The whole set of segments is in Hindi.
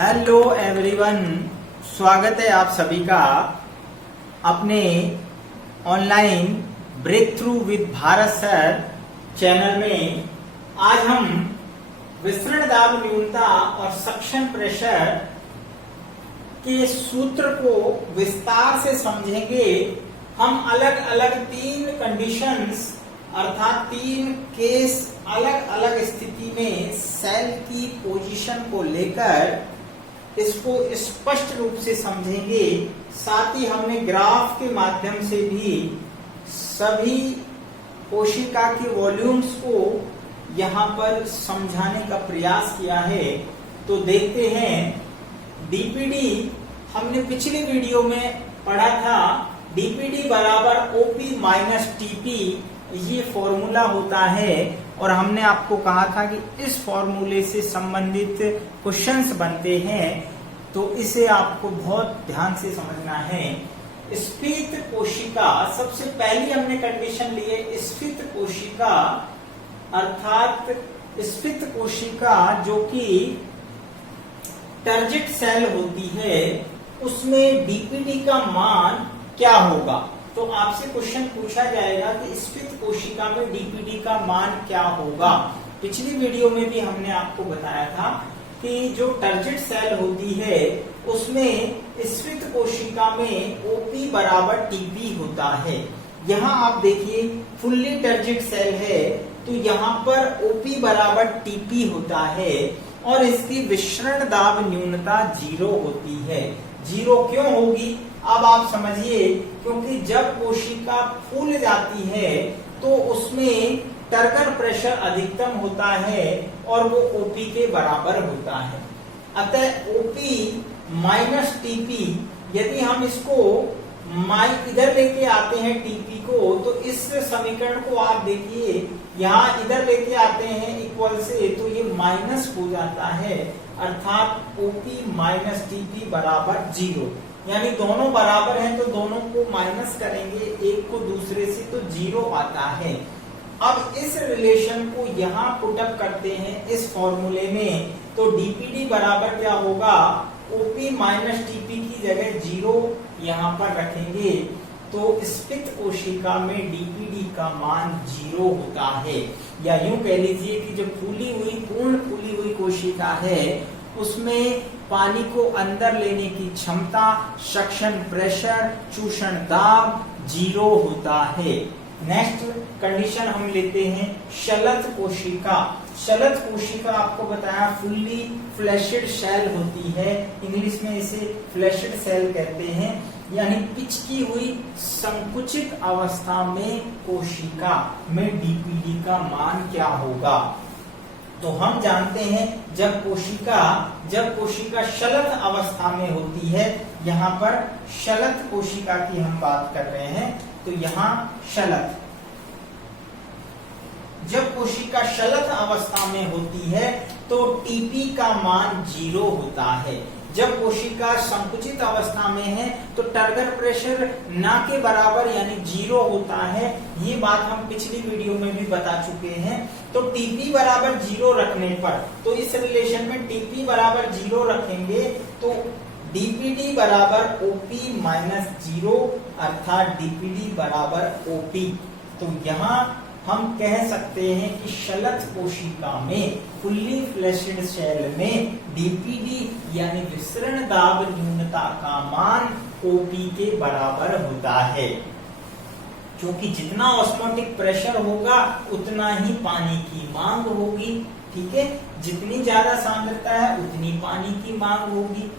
हेलो एवरीवन, स्वागत है आप सभी का अपने online breakthrough with Bharat sir channel में। आज हम विसरण दाब न्यूनता और सक्शन प्रेशर के सूत्र को विस्तार से समझेंगे। हम अलग अलग तीन कंडीशंस अर्थात तीन केस अलग अलग स्थिति में सेल की पोजीशन को लेकर इसको स्पष्ट रूप से समझेंगे। साथ ही हमने ग्राफ के माध्यम से भी सभी कोशिका के वॉल्यूम्स को यहाँ पर समझाने का प्रयास किया है। तो देखते हैं डीपीडी हमने पिछली वीडियो में पढ़ा था। डीपीडी बराबर ओपी माइनस टीपी ये फॉर्मूला होता है और हमने आपको कहा था कि इस फॉर्मूले से संबंधित क्वेश्चंस बनते हैं, तो इसे आपको बहुत ध्यान से समझना है। स्फीत कोशिका, सबसे पहली हमने कंडीशन ली है स्फीत कोशिका अर्थात स्फीत कोशिका जो कि टर्जिट सेल होती है, उसमें डीपीडी का मान क्या होगा। तो आपसे क्वेश्चन पूछा जाएगा कि स्फीत कोशिका में डीपीडी का मान क्या होगा। पिछली वीडियो में भी हमने आपको बताया था कि जो टर्जिट सेल होती है उसमें स्फीत कोशिका में ओपी बराबर टीपी होता है। यहाँ आप देखिए फुल्ली टर्जिट सेल है तो यहाँ पर ओपी बराबर टीपी होता है और इसकी विसरण दाब न्यूनता 0 होती है। 0 क्यों होगी अब आप समझिए, क्योंकि जब कोशिका फूल जाती है तो उसमें टर्गर प्रेशर अधिकतम होता है और वो ओपी के बराबर होता है। अतः ओपी माइनस टीपी, यदि हम इसको इधर लेके आते हैं टीपी को, तो इस समीकरण को आप देखिए यहाँ इधर लेके आते हैं इक्वल से, तो ये माइनस हो जाता है अर्थात ओपी माइनस टीपी बराबर 0। यानी दोनों बराबर हैं तो दोनों को माइनस करेंगे एक को दूसरे से तो 0 आता है। अब इस रिलेशन को यहाँ पुटअप करते हैं इस फॉर्मूले में, तो डीपीडी बराबर क्या होगा, ओपी माइनस टीपी की जगह 0 यहाँ पर रखेंगे तो स्फीत कोशिका में डीपीडी का मान 0 होता है। या यूं कह लीजिए कि जो पूर्ण फूली हुई कोशिका है उसमें पानी को अंदर लेने की क्षमता, सक्शन प्रेशर, चूषण दाब 0 होता है। नेक्स्ट कंडीशन हम लेते हैं शलथ कोशिका। शलथ कोशिका आपको बताया फुल्ली फ्लैशेड सेल होती है, इंग्लिश में इसे फ्लैशेड सेल कहते हैं, यानी पिचकी हुई संकुचित अवस्था में कोशिका में डीपीडी का मान क्या होगा। तो हम जानते हैं जब कोशिका शलथ अवस्था में होती है, यहाँ पर शलथ कोशिका की हम बात कर रहे हैं, तो यहाँ शलथ, जब कोशिका शलथ अवस्था में होती है तो टीपी का मान 0 होता है। जब कोशिका संकुचित अवस्था में है तो टर्गर प्रेशर ना के बराबर यानी 0 होता है। ये बात हम पिछली वीडियो में भी बता चुके हैं। तो टीपी बराबर 0 रखने पर, तो इस रिलेशन में टीपी बराबर 0 रखेंगे तो डीपीडी बराबर ओपी माइनस 0 अर्थात डीपीडी बराबर ओपी। तो यहाँ हम कह सकते हैं कि शलथ कोशिका में फुल्ली फ्लैशेड सेल में डीपीडी यानी विसरण दाब न्यूनता का मान ओपी के बराबर होता है, क्योंकि जितना ऑस्मोटिक प्रेशर होगा उतना ही पानी की मांग होगी। ठीक है, जितनी ज्यादा सांद्रता है उतनी पानी की मांग होगी।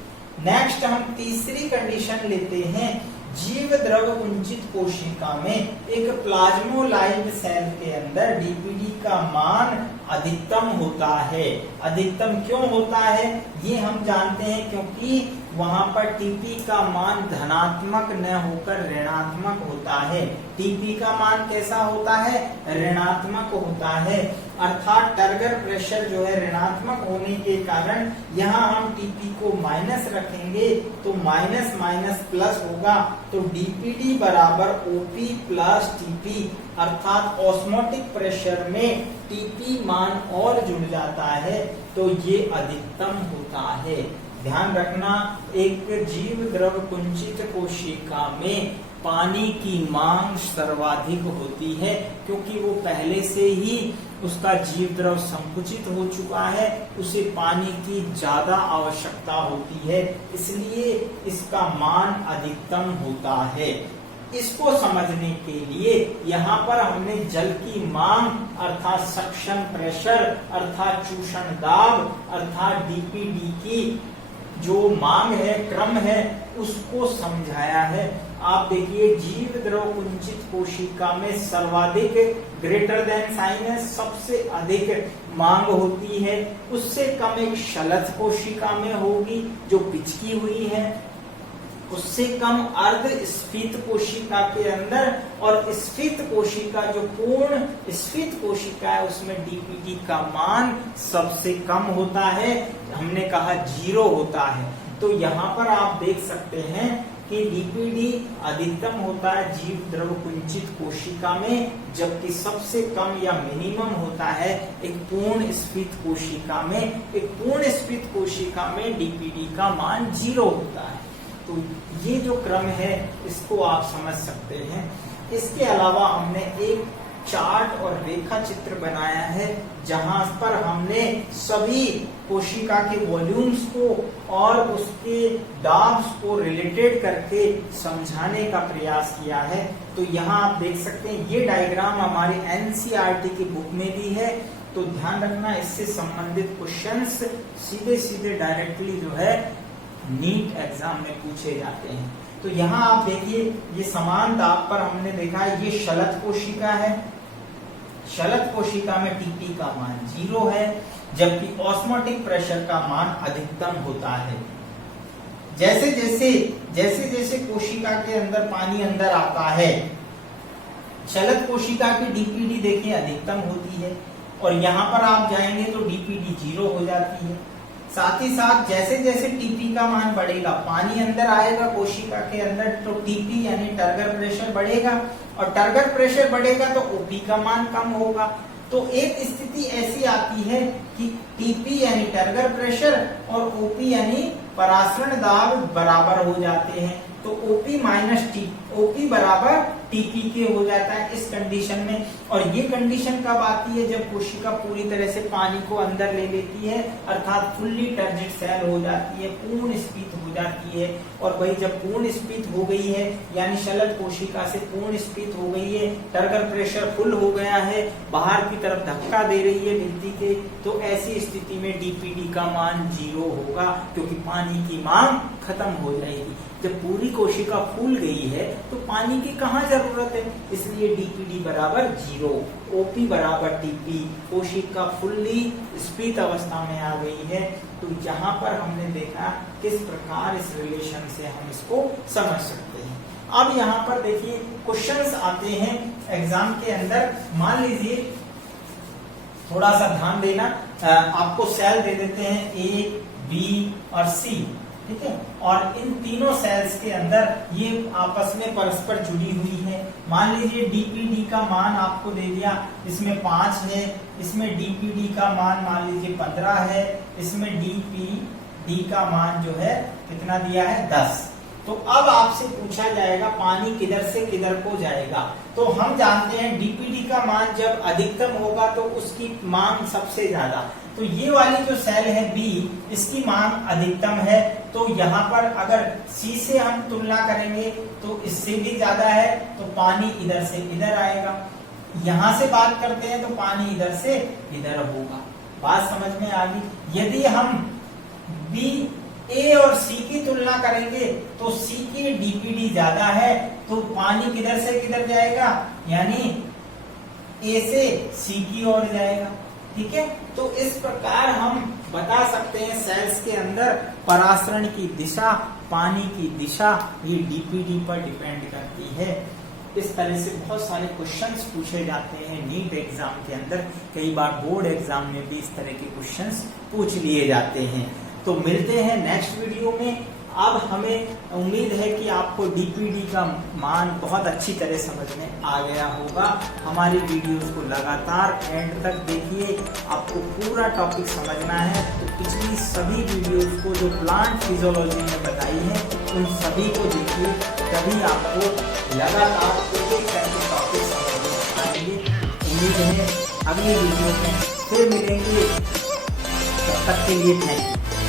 नेक्स्ट हम तीसरी कंडीशन लेते हैं जीव द्रव कुंचित कोशिका में एक प्लाज्मोलाइट सेल के अंदर डीपीडी का मान अधिकतम होता है। अधिकतम क्यों होता है ये हम जानते हैं, क्योंकि वहां पर टीपी का मान धनात्मक न होकर ऋणात्मक होता है। टीपी का मान कैसा होता है, ऋणात्मक होता है, अर्थात टर्गर प्रेशर जो है ऋणात्मक होने के कारण यहाँ हम टीपी को माइनस रखेंगे तो माइनस माइनस प्लस होगा, तो डीपीडी बराबर ओपी प्लस टीपी अर्थात ऑस्मोटिक प्रेशर में टीपी मान और जुड़ जाता है तो ये अधिकतम होता है। ध्यान रखना, एक जीव द्रव कुंचित कोशिका में पानी की मांग सर्वाधिक होती है, क्योंकि वो पहले से ही उसका जीव द्रव संकुचित हो चुका है, उसे पानी की ज्यादा आवश्यकता होती है, इसलिए इसका मान अधिकतम होता है। इसको समझने के लिए यहाँ पर हमने जल की मांग अर्थात सक्शन प्रेशर अर्थात चूषण दाब अर्थात डीपीडी की जो मांग है, क्रम है, उसको समझाया है। आप देखिए, जीव द्रव कुंचित कोशिका में सर्वाधिक ग्रेटर देन साइन है, सबसे अधिक मांग होती है। उससे कम एक शलथ कोशिका में होगी जो पिचकी हुई है, उससे कम अर्ध स्फीत कोशिका के अंदर, और स्फीत कोशिका जो पूर्ण स्फीत कोशिका है उसमें डीपीटी का मान सबसे कम होता है, हमने कहा 0 होता है। तो यहाँ पर आप देख सकते हैं कि डीपीडी अधिकतम होता है जीव द्रव कुंचित कोशिका में, जबकि सबसे कम या मिनिमम होता है एक पूर्ण स्फीत कोशिका में। एक पूर्ण स्फीत कोशिका में डीपीडी का मान 0 होता है। तो ये जो क्रम है इसको आप समझ सकते हैं। इसके अलावा हमने एक चार्ट और रेखा चित्र बनाया है जहां पर हमने सभी कोशिका के वॉल्यूम्स को और उसके दाब्स को रिलेटेड करके समझाने का प्रयास किया है। तो यहाँ आप देख सकते हैं, ये डायग्राम हमारे एनसीईआरटी की बुक में भी है, तो ध्यान रखना इससे संबंधित क्वेश्चंस सीधे सीधे डायरेक्टली जो है नीट एग्जाम में पूछे जाते हैं। तो यहाँ आप देखिए, ये समान दाब पर हमने देखा है, ये शलथ कोशिका है, शलथ कोशिका में टीपी का मान 0 है, जबकि ऑस्मोटिक प्रेशर का मान अधिकतम होता है। जैसे जैसे कोशिका के अंदर पानी अंदर आता है, शलथ कोशिका की डीपीडी देखिए अधिकतम होती है, और यहाँ पर आप जाएंगे तो डीपीडी 0 हो जाती है। साथ ही साथ जैसे जैसे टीपी का मान बढ़ेगा, पानी अंदर आएगा कोशिका के अंदर, तो टीपी यानी टर्गर प्रेशर बढ़ेगा, और टर्गर प्रेशर बढ़ेगा तो ओपी का मान कम होगा। तो एक स्थिति ऐसी आती है कि टीपी यानी टर्गर प्रेशर और ओपी यानी परासरण दाब बराबर हो जाते हैं। तो ओपी माइनस ओपी बराबर टीपी के हो जाता है इस कंडीशन में। और ये कंडीशन कब आती है? जब कोशिका पूरी तरह से पानी को अंदर ले लेती है, अर्थात फुल्ली टर्जिड सेल हो जाती है, पूर्ण स्फीत हो जाती है। और वही जब पूर्ण स्फीत हो गई है, यानी शलथ कोशिका से पूर्ण स्फीत हो गई है, टर्गर प्रेशर फुल हो गया है, बाहर की तरफ धक्का दे रही है भित्ति के, तो ऐसी स्थिति में डीपीडी का मान 0 होगा, क्योंकि पानी की मांग खत्म हो जाएगी। जब पूरी कोशिका फूल गई है तो पानी की कहाँ जरूरत है, इसलिए डीपीडी बराबर 0, ओपी बराबर टीपी। कोशिका फुल्ली स्फीत अवस्था में आ गई है। तो यहाँ पर हमने देखा किस प्रकार इस रिलेशन से हम इसको समझ सकते हैं। अब यहाँ पर देखिए क्वेश्चंस आते हैं एग्जाम के अंदर। मान लीजिए, थोड़ा सा ध्यान देना, आपको सेल दे देते हैं A, B और C, ठीक है, और इन तीनों सेल्स के अंदर ये आपस में परस्पर जुड़ी हुई है। मान लीजिए डीपीडी का मान आपको दे दिया, इसमें 5 है, इसमें डीपीडी का मान मान लीजिए 15 है, इसमें डीपीडी का मान जो है कितना दिया है 10। तो अब आपसे पूछा जाएगा पानी किधर से किधर को जाएगा। तो हम जानते हैं डीपीडी का मान जब अधिकतम होगा तो उसकी मांग सबसे ज्यादा। तो ये वाली जो सेल है B, इसकी मांग अधिकतम है। तो यहाँ पर अगर C से हम तुलना करेंगे तो इससे भी ज्यादा है, तो पानी इधर से इधर आएगा। यहाँ से बात करते हैं तो पानी इधर से इधर होगा। बात समझ में आ गई। यदि हम B, A और C की तुलना करेंगे तो C की डीपीडी ज्यादा है, तो पानी किधर से किधर जाएगा, यानी A से C की ओर जाएगा। ठीक है, तो इस प्रकार हम बता सकते हैं सेल्स के अंदर परासरण की दिशा, पानी की दिशा, ये डीपीडी पर डिपेंड करती है। इस तरह से बहुत सारे क्वेश्चंस पूछे जाते हैं नीट एग्जाम के अंदर। कई बार बोर्ड एग्जाम में भी इस तरह के क्वेश्चंस पूछ लिए जाते हैं। तो मिलते हैं नेक्स्ट वीडियो में। अब हमें उम्मीद है कि आपको डीपीडी का मान बहुत अच्छी तरह समझ में आ गया होगा। हमारी वीडियोस को लगातार एंड तक देखिए, आपको पूरा टॉपिक समझना है। तो पिछली सभी वीडियोस को जो प्लांट फिजियोलॉजी में बताई है उन सभी को देखिए, तभी आपको लगातार एक एक करके टॉपिक समझ में आएंगे। उम्मीद है अगली वीडियो में फिर मिलेंगे, तब तक के लिए थैंक यू।